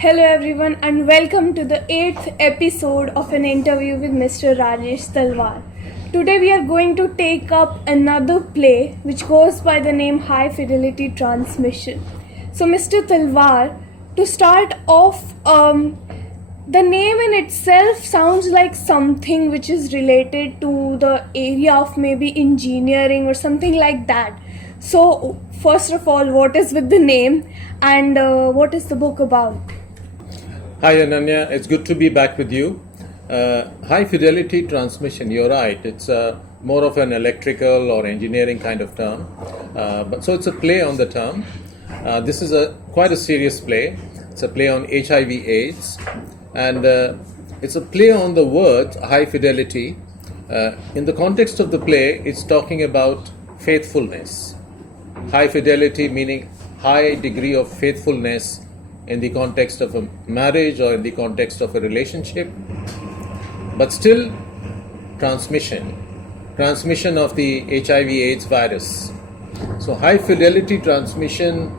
Hello everyone and welcome to the 8th episode of an interview with Mr. Rajesh Talwar. Today we are going to take up another play which goes by the name High Fidelity Transmission. So Mr. Talwar, to start off, the name in itself sounds like something which is related to the area of maybe engineering or something like that. So first of all, what is with the name and what is the book about? Hi Ananya, it's good to be back with you. High fidelity transmission, you're right, it's more of an electrical or engineering kind of term. So it's a play on the term. This is quite a serious play. It's a play on HIV/AIDS, and it's a play on the word high fidelity. In the context of the play, it's talking about faithfulness. High fidelity meaning high degree of faithfulness in the context of a marriage or in the context of a relationship, but still transmission of the HIV/AIDS virus. So high fidelity transmission,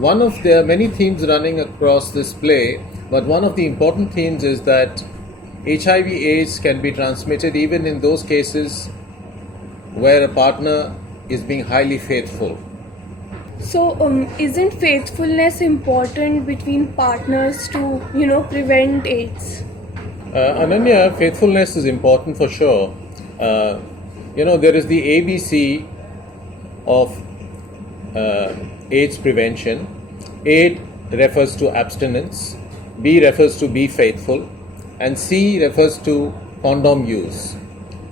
one of the many themes running across this play, but one of the important themes is that HIV/AIDS can be transmitted even in those cases where a partner is being highly faithful. So, isn't faithfulness important between partners to, prevent AIDS? Ananya, faithfulness is important for sure. There is the ABC of AIDS prevention. A refers to abstinence, B refers to be faithful, and C refers to condom use.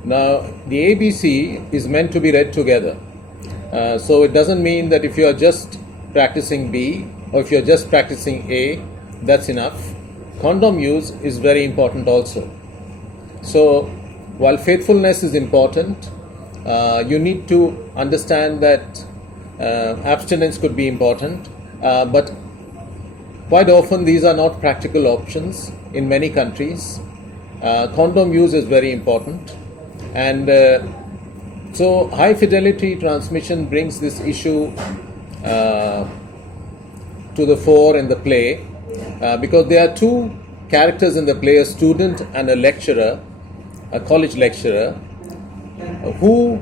Now, the ABC is meant to be read together. So it doesn't mean that if you are just practicing B or if you are just practicing A, that's enough. Condom use is very important also. So while faithfulness is important, you need to understand that abstinence could be important, but quite often these are not practical options in many countries. Condom use is very important, and so high fidelity transmission brings this issue to the fore in the play because there are two characters in the play, a student and a lecturer, a college lecturer, who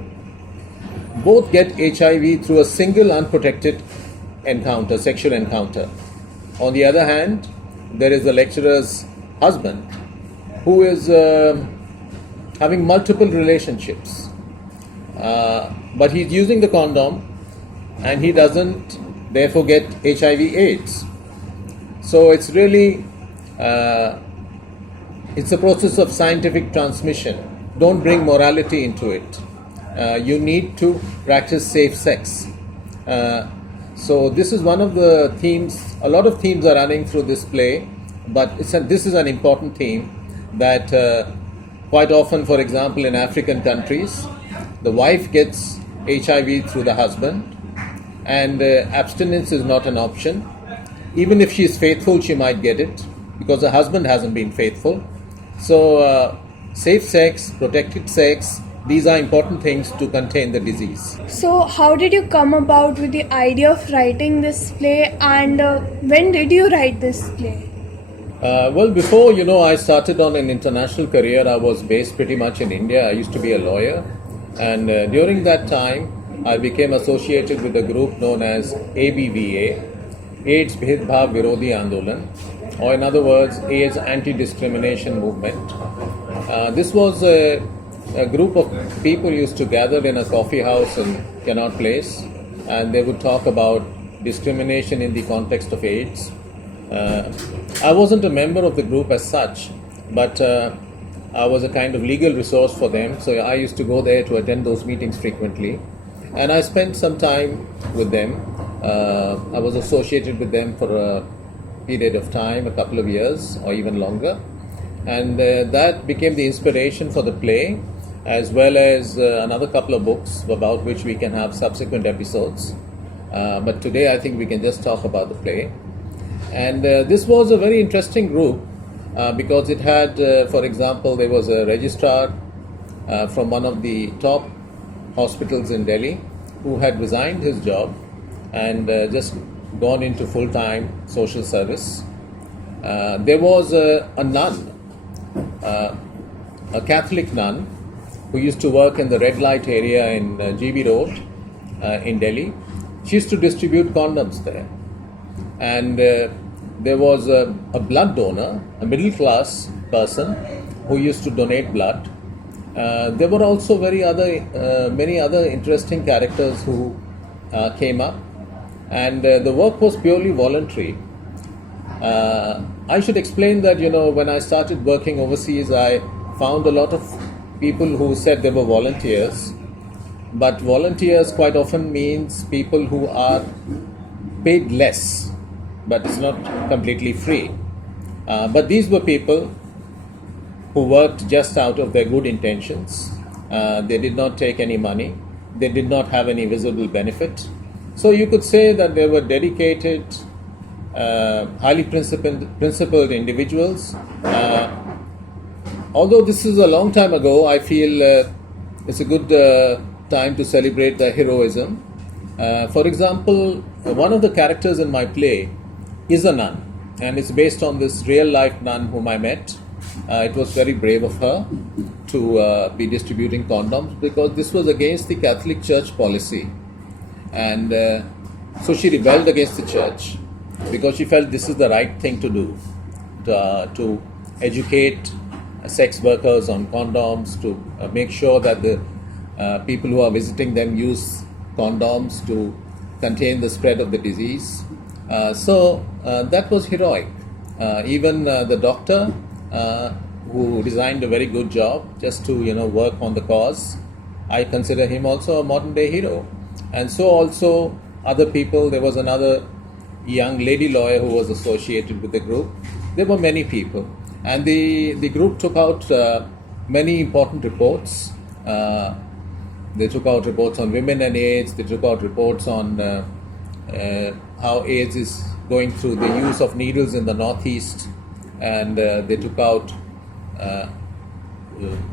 both get HIV through a single unprotected encounter, sexual encounter. On the other hand, there is the lecturer's husband who is having multiple relationships. But he's using the condom and he doesn't therefore get HIV/AIDS. So it's really it's a process of scientific transmission. Don't bring morality into it. You need to practice safe sex. So this is one of the themes. A lot of themes are running through this play, but this is an important theme that quite often, for example, in African countries, the wife gets HIV through the husband, and abstinence is not an option. Even if she is faithful, she might get it because the husband hasn't been faithful. So safe sex, protected sex, these are important things to contain the disease. So how did you come about with the idea of writing this play, and when did you write this play? Before, I started on an international career. I was based pretty much in India. I used to be a lawyer. And during that time, I became associated with a group known as ABVA, AIDS Bhedbhav Virodhi Andolan, or in other words, AIDS Anti-Discrimination Movement. This was a group of people used to gather in a coffee house in Connaught Place, and they would talk about discrimination in the context of AIDS. I wasn't a member of the group as such, but I was a kind of legal resource for them, so I used to go there to attend those meetings frequently, and I spent some time with them. I was associated with them for a period of time, a couple of years or even longer, and that became the inspiration for the play, as well as another couple of books about which we can have subsequent episodes. But today I think we can just talk about the play. And this was a very interesting group because it had, for example, there was a registrar from one of the top hospitals in Delhi who had resigned his job and just gone into full-time social service. There was a nun, a Catholic nun, who used to work in the red light area in GB Road in Delhi. She used to distribute condoms there. And there was a blood donor, a middle class person who used to donate blood. There were also many other interesting characters who came up, and the work was purely voluntary. I should explain that, when I started working overseas, I found a lot of people who said they were volunteers, but volunteers quite often means people who are paid less, but it's not completely free. But these were people who worked just out of their good intentions. They did not take any money. They did not have any visible benefit. So you could say that they were dedicated, highly principled individuals. Although this is a long time ago, I feel it's a good time to celebrate the heroism. For example, one of the characters in my play is a nun, and it's based on this real-life nun whom I met. It was very brave of her to be distributing condoms, because this was against the Catholic Church policy. And so she rebelled against the church because she felt this is the right thing to do, to educate sex workers on condoms, to make sure that the people who are visiting them use condoms to contain the spread of the disease. So that was heroic. Even the doctor, who designed a very good job just to work on the cause, I consider him also a modern day hero. And so also other people. There was another young lady lawyer who was associated with the group. There were many people, and the group took out many important reports. They took out reports on women and AIDS. They took out reports on how AIDS is going through the use of needles in the Northeast, and they took out a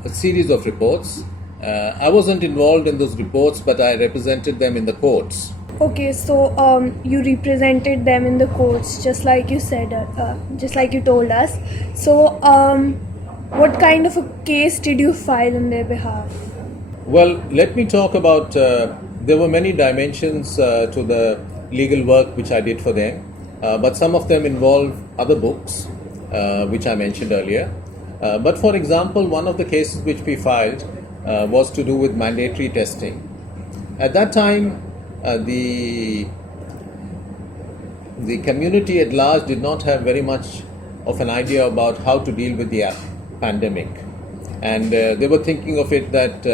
series of reports. I wasn't involved in those reports, but I represented them in the courts. Okay, so you represented them in the courts, just like you said, just like you told us. So, what kind of a case did you file on their behalf? Well, let me talk about. There were many dimensions to the legal work which I did for them, but some of them involve other books, which I mentioned earlier. But for example, one of the cases which we filed was to do with mandatory testing. At that time, the community at large did not have very much of an idea about how to deal with the pandemic, and they were thinking of it that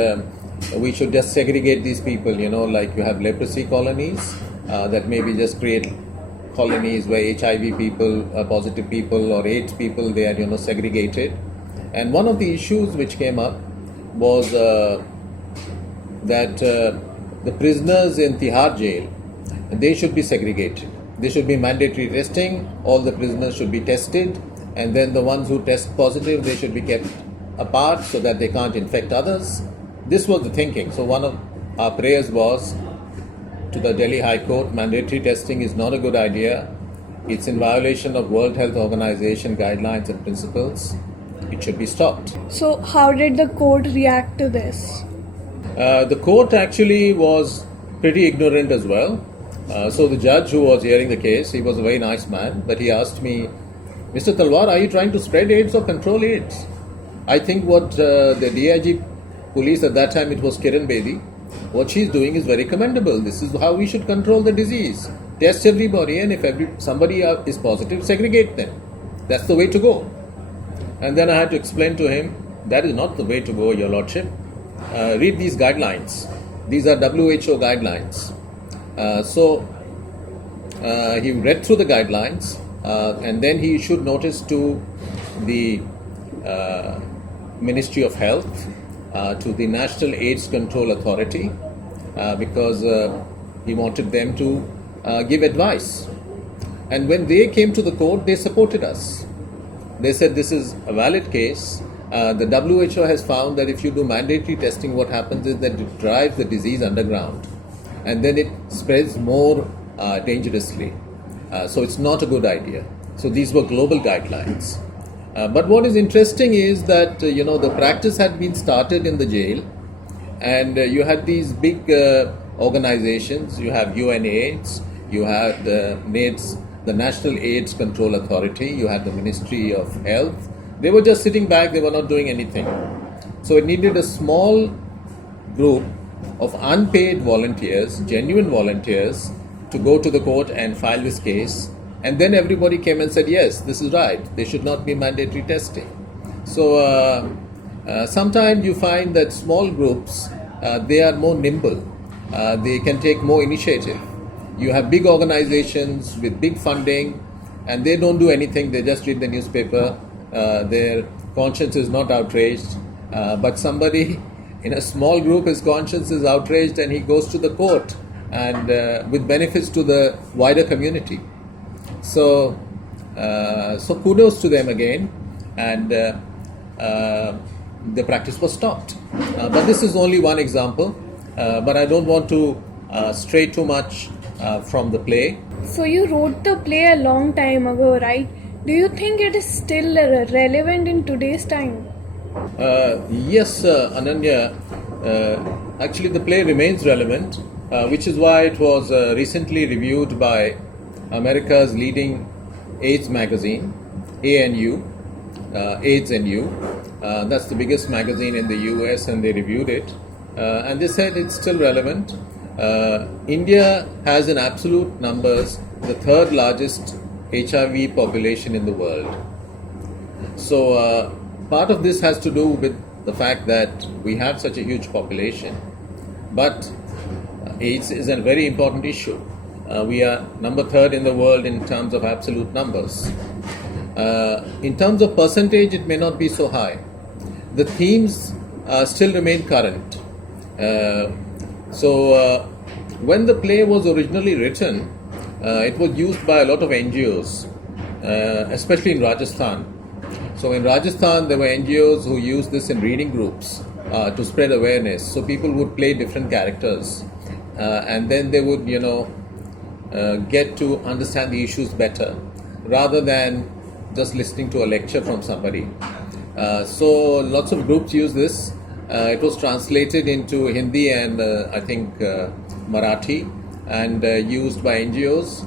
we should just segregate these people, like you have leprosy colonies, that maybe just create colonies where HIV people, positive people or AIDS people, they are segregated. And one of the issues which came up was that the prisoners in Tihar jail, they should be segregated. There should be mandatory testing. All the prisoners should be tested, and then the ones who test positive, they should be kept apart so that they can't infect others. This was the thinking. So one of our prayers was to the Delhi High Court: mandatory testing is not a good idea. It's in violation of World Health Organization guidelines and principles. It should be stopped. So, how did the court react to this? The court actually was pretty ignorant as well. So the judge who was hearing the case, he was a very nice man, but he asked me, "Mr. Talwar, are you trying to spread AIDS or control AIDS?" I think what the DIG police at that time, it was Kiran Bedi, what she's doing is very commendable. This is how we should control the disease. Test everybody, and if somebody is positive, segregate them. That's the way to go. And then I had to explain to him, that is not the way to go, Your Lordship. Read these guidelines. These are WHO guidelines. So he read through the guidelines, and then he issued notice to the Ministry of Health, to the National AIDS Control Authority, because he wanted them to give advice. And when they came to the court, they supported us. They said this is a valid case. The WHO has found that if you do mandatory testing, what happens is that it drives the disease underground, and then it spreads more dangerously. So it's not a good idea. So these were global guidelines. But what is interesting is that the practice had been started in the jail, and you had these big organizations. You have UNAIDS, you had NAIDS, the National AIDS Control Authority, you had the Ministry of Health. They were just sitting back, they were not doing anything. So it needed a small group of unpaid volunteers, genuine volunteers, to go to the court and file this case. And then everybody came and said, yes, this is right, there should not be mandatory testing. So sometimes you find that small groups, they are more nimble, they can take more initiative. You have big organizations with big funding, and they don't do anything, they just read the newspaper, their conscience is not outraged. But somebody in a small group, his conscience is outraged and he goes to the court, and with benefits to the wider community. So kudos to them again, and the practice was stopped. But this is only one example, but I don't want to stray too much from the play. So you wrote the play a long time ago, right? Do you think it is still relevant in today's time? Yes, Ananya. Actually, the play remains relevant, which is why it was recently reviewed by America's leading AIDS magazine, ANU, AIDS NU. That's the biggest magazine in the US, and they reviewed it. And they said it's still relevant. India has in absolute numbers the third largest HIV population in the world. So part of this has to do with the fact that we have such a huge population. But AIDS is a very important issue. We are number third in the world in terms of absolute numbers. In terms of percentage, it may not be so high. The themes still remain current. When the play was originally written, it was used by a lot of NGOs, especially in Rajasthan. So in Rajasthan, there were NGOs who used this in reading groups to spread awareness. So people would play different characters, and then they would, get to understand the issues better, rather than just listening to a lecture from somebody. So lots of groups use this. It was translated into Hindi and I think Marathi, and used by NGOs.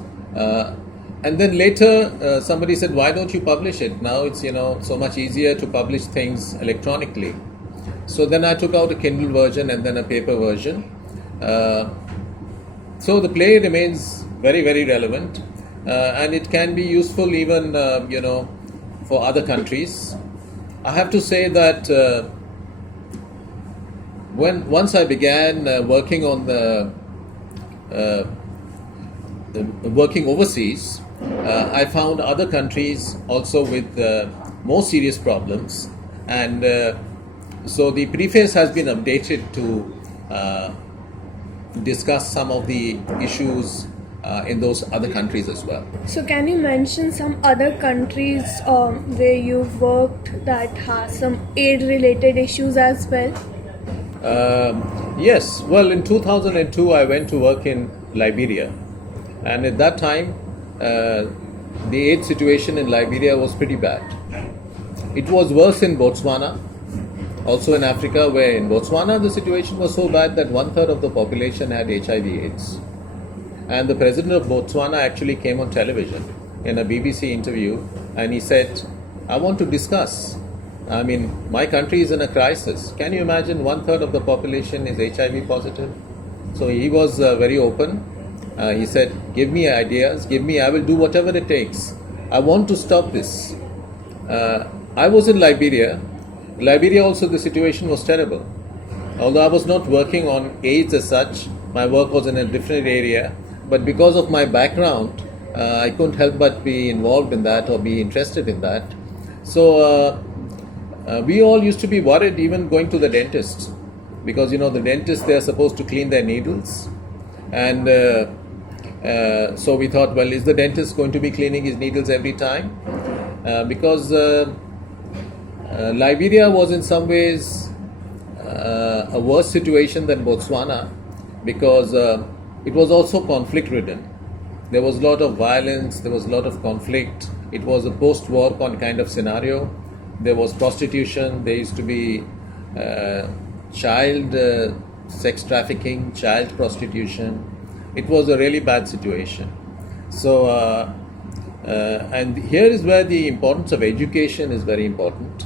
And then later somebody said, why don't you publish it? Now it's so much easier to publish things electronically. So then I took out a Kindle version and then a paper version. So the play remains very, very relevant, and it can be useful even for other countries. I have to say that once I began working on working overseas, I found other countries also with more serious problems, and so the preface has been updated to discuss some of the issues in those other countries as well. So can you mention some other countries where you've worked that has some aid-related issues as well? Yes. Well, in 2002, I went to work in Liberia, and at that time, the AIDS situation in Liberia was pretty bad. It was worse in Botswana, also in Africa, where in Botswana the situation was so bad that 1/3 of the population had HIV/AIDS. And the president of Botswana actually came on television in a BBC interview, and he said, I want to discuss. I mean, my country is in a crisis. Can you imagine 1/3 of the population is HIV positive? So he was very open. He said, give me ideas, I will do whatever it takes. I want to stop this. I was in Liberia. Liberia also, the situation was terrible. Although I was not working on AIDS as such, my work was in a different area. But because of my background, I couldn't help but be involved in that or be interested in that. So we all used to be worried even going to the dentist, because the dentists, they're supposed to clean their needles, and so we thought, well, is the dentist going to be cleaning his needles every time? Because Liberia was in some ways a worse situation than Botswana, because it was also conflict ridden. There was a lot of violence, there was a lot of conflict, It was a post-war kind of scenario. There was prostitution. There used to be child sex trafficking, child prostitution. It was a really bad situation. So, and here is where the importance of education is very important.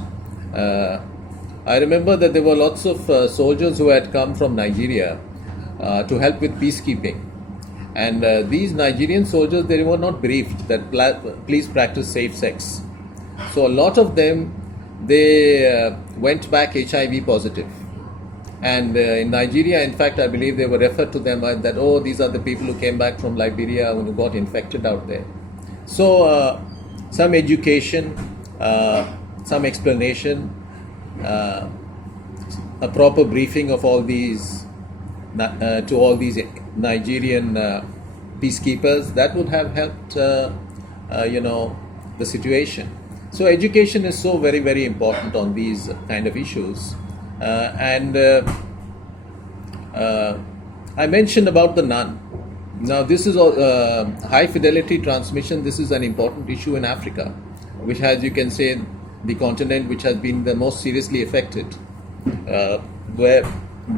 I remember that there were lots of soldiers who had come from Nigeria to help with peacekeeping. And these Nigerian soldiers, they were not briefed that please practice safe sex. So a lot of them, they went back HIV positive. And in Nigeria, in fact, I believe they were referred to them as that, oh, these are the people who came back from Liberia who got infected out there. So some education, some explanation, a proper briefing of all these to all these Nigerian peacekeepers, that would have helped the situation. So education is so very, very important on these kind of issues. I mentioned about the nun. Now this is high fidelity transmission. This is an important issue in Africa, which has, you can say, the continent which has been the most seriously affected, where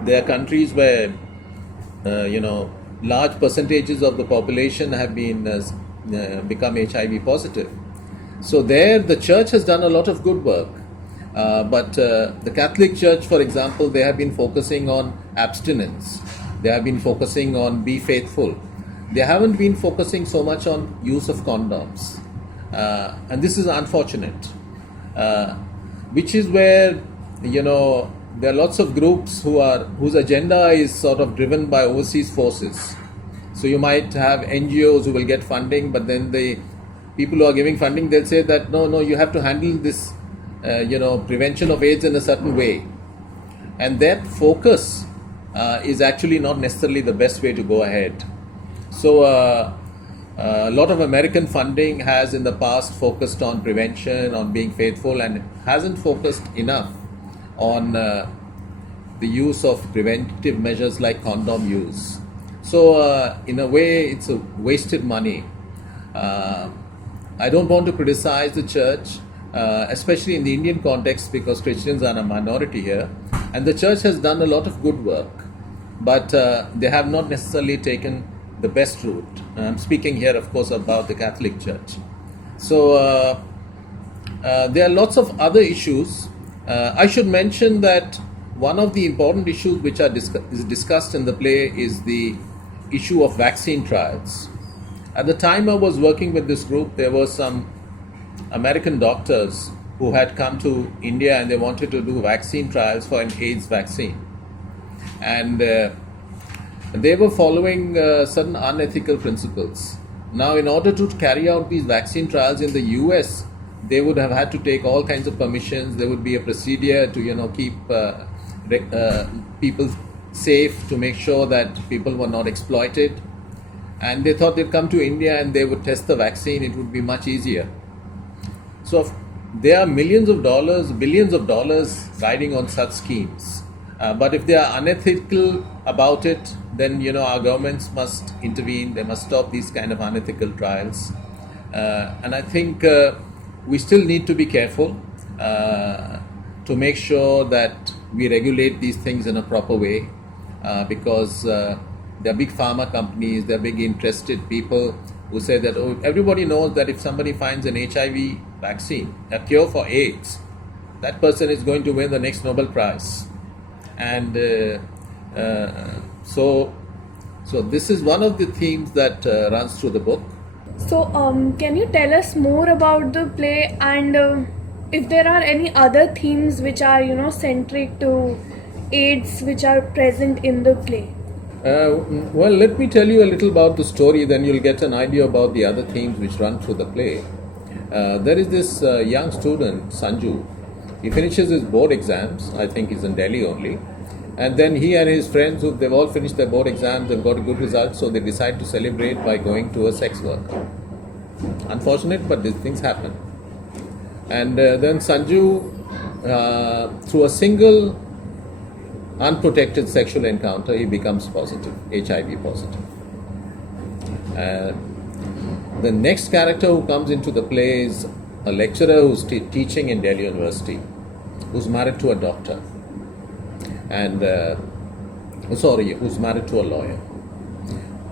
there are countries where large percentages of the population have been become HIV positive. So there the church has done a lot of good work, but the Catholic Church, for example, they have been focusing on abstinence. They have been focusing on be faithful. They haven't been focusing so much on use of condoms, and this is unfortunate. Which is where there are lots of groups whose agenda is sort of driven by overseas forces. So you might have NGOs who will get funding, but then the people who are giving funding, they'll say that no, you have to handle this prevention of AIDS in a certain way, and that focus is actually not necessarily the best way to go ahead. So a lot of American funding has in the past focused on prevention, on being faithful, and hasn't focused enough on the use of preventive measures like condom use. So in a way, it's a wasted money. I don't want to criticize the church, especially in the Indian context, because Christians are a minority here, and the church has done a lot of good work, but they have not necessarily taken the best route. I'm speaking here, of course, about the Catholic Church. So there are lots of other issues. I should mention that one of the important issues which is discussed in the play is the issue of vaccine trials. At the time I was working with this group, there were some American doctors who had come to India and they wanted to do vaccine trials for an AIDS vaccine. And they were following certain unethical principles. Now, in order to carry out these vaccine trials in the US, they would have had to take all kinds of permissions. There would be a procedure to, keep people safe, to make sure that people were not exploited. And they thought they'd come to India and they would test the vaccine. It would be much easier. So there are millions of dollars, billions of dollars riding on such schemes. But if they are unethical about it, then our governments must intervene. They must stop these kind of unethical trials. And I think we still need to be careful to make sure that we regulate these things in a proper way, because there are big pharma companies, there are big interested people who say that everybody knows that if somebody finds an HIV vaccine, a cure for AIDS, that person is going to win the next Nobel Prize. And so this is one of the themes that runs through the book. So can you tell us more about the play, and if there are any other themes which are centric to AIDS which are present in the play? Well, let me tell you a little about the story, then you'll get an idea about the other themes which run through the play. There is this young student, Sanju. He finishes his board exams. I think he's in Delhi only. And then he and his friends, they've all finished their board exams, they've got a good result, so they decide to celebrate by going to a sex work. Unfortunate, but these things happen. And then Sanju, through a single unprotected sexual encounter, he becomes positive, HIV positive. The next character who comes into the play is a lecturer who's teaching in Delhi University, who's married to a doctor, and who's married to a lawyer.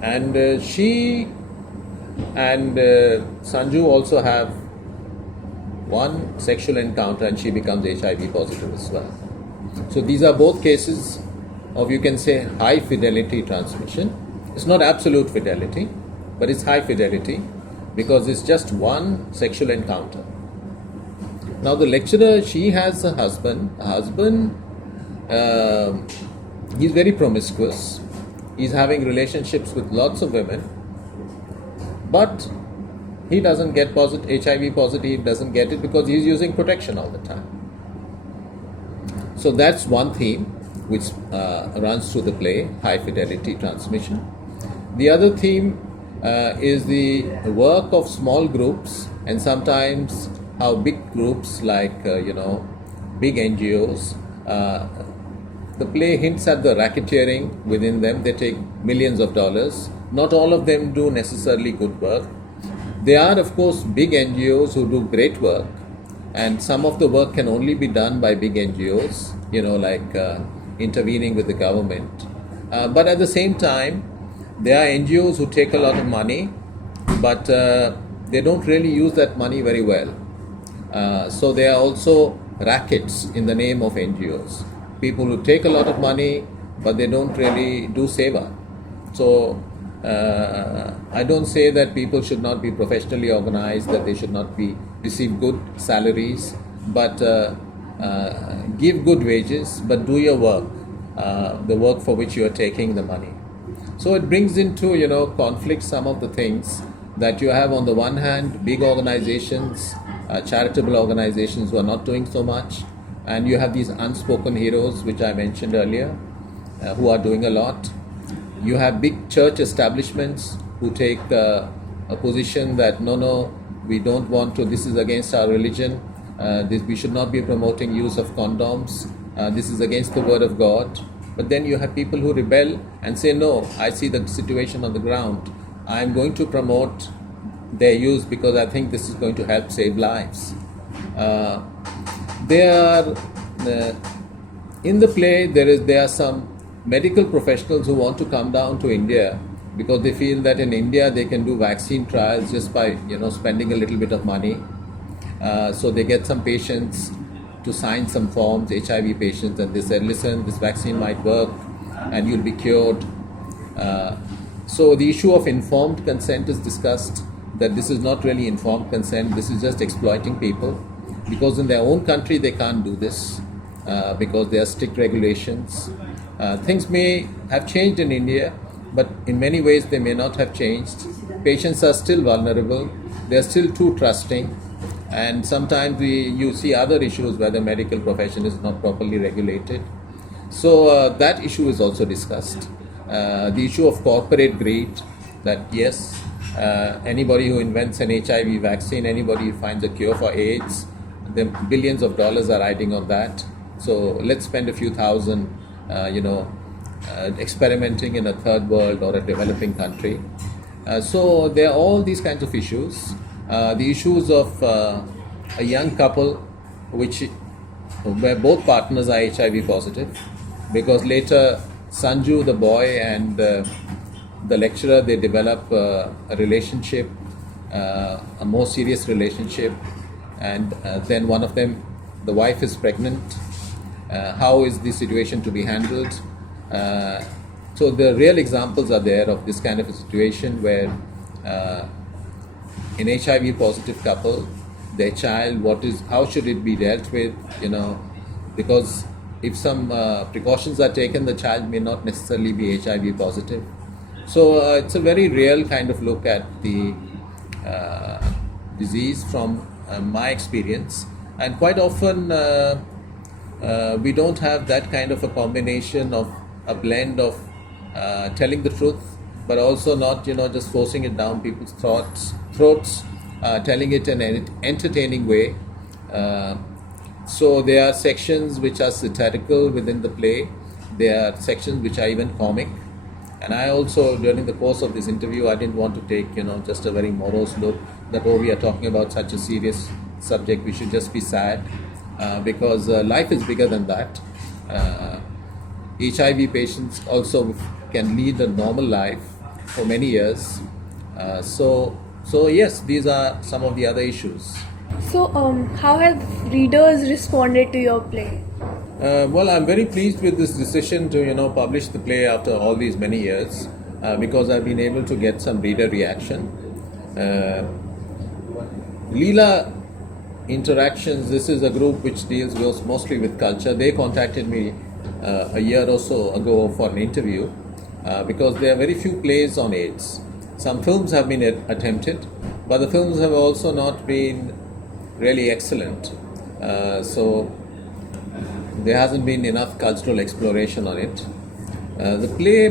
And she and Sanju also have one sexual encounter, and she becomes HIV positive as well. So these are both cases of, you can say, high fidelity transmission. It's not absolute fidelity, but it's high fidelity because it's just one sexual encounter. Now the lecturer, she has a husband. He's very promiscuous. He's having relationships with lots of women, but he doesn't get HIV positive, he doesn't get it because he's using protection all the time. So that's one theme which runs through the play, high fidelity transmission. The other theme is the work of small groups, and sometimes how big groups like, big NGOs, the play hints at the racketeering within them. They take millions of dollars. Not all of them do necessarily good work. There are, of course, big NGOs who do great work, and some of the work can only be done by big NGOs, like intervening with the government. But at the same time, there are NGOs who take a lot of money, but they don't really use that money very well. So there are also rackets in the name of NGOs. People who take a lot of money, but they don't really do seva. So I don't say that people should not be professionally organized, that they should not receive good salaries, but give good wages, but do your work, the work for which you are taking the money. So it brings into, conflict some of the things that you have. On the one hand, big organizations, charitable organizations who are not doing so much, and you have these unspoken heroes, which I mentioned earlier, who are doing a lot. You have big church establishments who take a position that no, we don't want to, this is against our religion, we should not be promoting use of condoms, this is against the word of God. But then you have people who rebel and say, no, I see the situation on the ground, I'm going to promote their use because I think this is going to help save lives. In the play, there are some medical professionals who want to come down to India because they feel that in India they can do vaccine trials just by spending a little bit of money. So they get some patients to sign some forms, HIV patients, and they said, listen, this vaccine might work and you'll be cured. So the issue of informed consent is discussed, that this is not really informed consent, this is just exploiting people, because in their own country they can't do this because there are strict regulations. Things may have changed in India, but in many ways they may not have changed. Patients are still vulnerable, they are still too trusting, and sometimes you see other issues where the medical profession is not properly regulated. So that issue is also discussed. The issue of corporate greed, that yes, anybody who invents an HIV vaccine, anybody who finds a cure for AIDS, the billions of dollars are riding on that. So let's spend a few thousand, experimenting in a third world or a developing country. So there are all these kinds of issues. The issues of a young couple where both partners are HIV positive, because later Sanju, the boy, and the lecturer, they develop a relationship, a more serious relationship, and then one of them, the wife, is pregnant. How is the situation to be handled? So the real examples are there of this kind of a situation where an HIV positive couple, their child, how should it be dealt with, because if some precautions are taken, the child may not necessarily be HIV positive. So it's a very real kind of look at the disease from my experience, and quite often we don't have that kind of a combination of a blend of telling the truth, but also not just forcing it down people's throats, telling it in an entertaining way. So there are sections which are satirical within the play, there are sections which are even comic, And I also, during the course of this interview, I didn't want to take, just a very morose look that, oh, we are talking about such a serious subject, we should just be sad, because life is bigger than that. HIV patients also can lead a normal life for many years. So yes, these are some of the other issues. So, how have readers responded to your play? Well, I'm very pleased with this decision to publish the play after all these many years, because I've been able to get some reader reaction. Leela Interactions, this is a group which deals mostly with culture. They contacted me a year or so ago for an interview, because there are very few plays on AIDS. Some films have been attempted, but the films have also not been really excellent. So there hasn't been enough cultural exploration on it.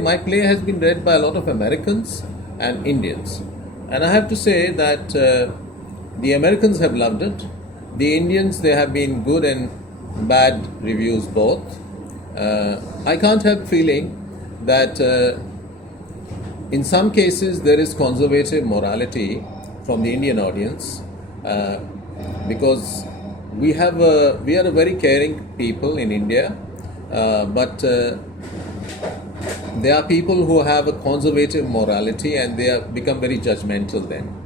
My play has been read by a lot of Americans and Indians. And I have to say that the Americans have loved it. The Indians, there have been good and bad reviews both. I can't help feeling that in some cases there is conservative morality from the Indian audience, because we are a very caring people in India, but there are people who have a conservative morality and they have become very judgmental then.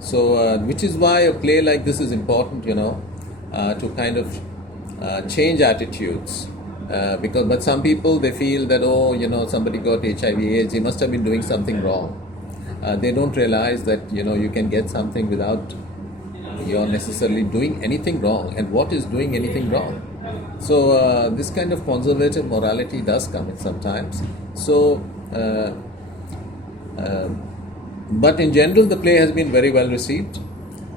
So, which is why a play like this is important, to kind of change attitudes. But some people, they feel that, somebody got HIV/AIDS, he must have been doing something wrong. They don't realize that, you can get something without you're necessarily doing anything wrong. And what is doing anything wrong? So this kind of conservative morality does come in sometimes. So, but in general, the play has been very well received,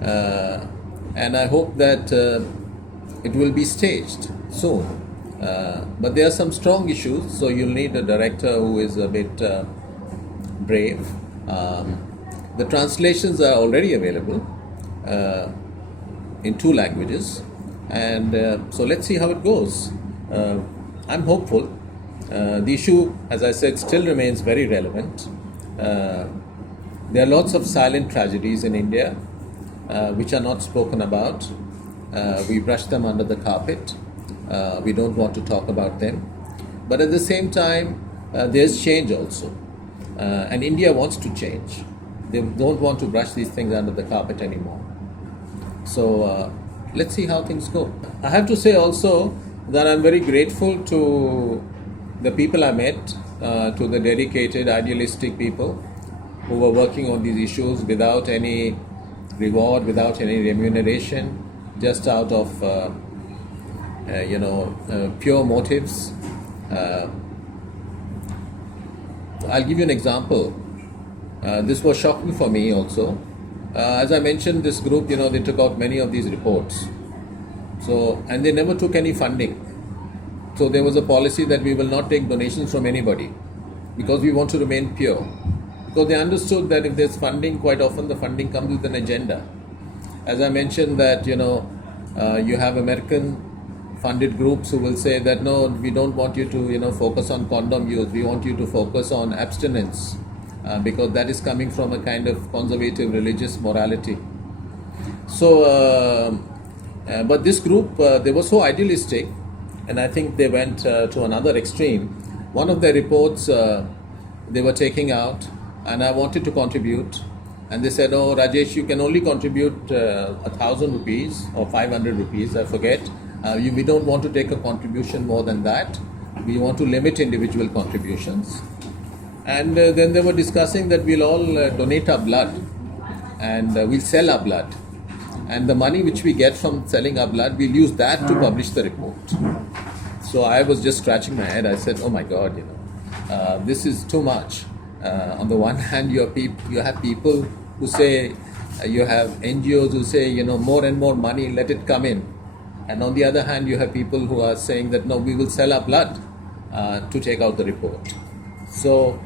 and I hope that it will be staged soon. But there are some strong issues, so you'll need a director who is a bit brave. The translations are already available in 2 languages, and so let's see how it goes. I'm hopeful. The issue, as I said, still remains very relevant. There are lots of silent tragedies in India which are not spoken about. We brush them under the carpet. We don't want to talk about them. But at the same time, there's change also. And India wants to change. They don't want to brush these things under the carpet anymore. So let's see how things go. I have to say also that I'm very grateful to the people I met, to the dedicated, idealistic people who were working on these issues without any reward, without any remuneration, just out of pure motives. I'll give you an example. This was shocking for me also. As I mentioned, this group, they took out many of these reports. So, and they never took any funding. So there was a policy that we will not take donations from anybody because we want to remain pure. Because they understood that if there's funding, quite often the funding comes with an agenda. As I mentioned that, you have American funded groups who will say that no, we don't want you to focus on condom use, we want you to focus on abstinence, because that is coming from a kind of conservative religious morality. So but this group, they were so idealistic, and I think they went to another extreme. One of their reports they were taking out, and I wanted to contribute, and they said, oh Rajesh, you can only contribute 1,000 rupees or 500 rupees, I forget. We don't want to take a contribution more than that. We want to limit individual contributions. And then they were discussing that we'll all donate our blood, and we'll sell our blood. And the money which we get from selling our blood, we'll use that to publish the report. So I was just scratching my head. I said, oh my God, this is too much. On the one hand, you have people who say, you have NGOs who say, more and more money, let it come in. And on the other hand, you have people who are saying that, no, we will sell our blood to take out the report. So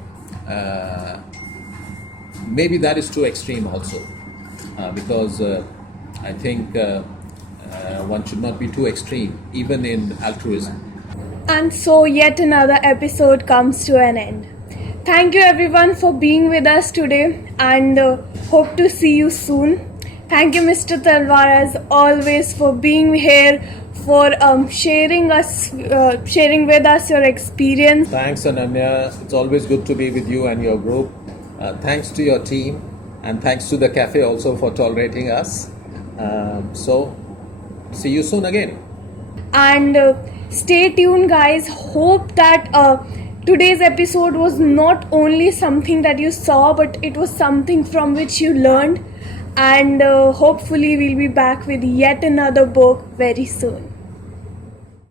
maybe that is too extreme also, because I think one should not be too extreme, even in altruism. And so yet another episode comes to an end. Thank you everyone for being with us today and hope to see you soon. Thank you, Mr. Talwar, as always, for being here, for sharing with us your experience. Thanks, Ananya. It's always good to be with you and your group. Thanks to your team, and thanks to the cafe also for tolerating us. So, see you soon again. And stay tuned, guys. Hope that today's episode was not only something that you saw, but it was something from which you learned. And hopefully, we'll be back with yet another book very soon.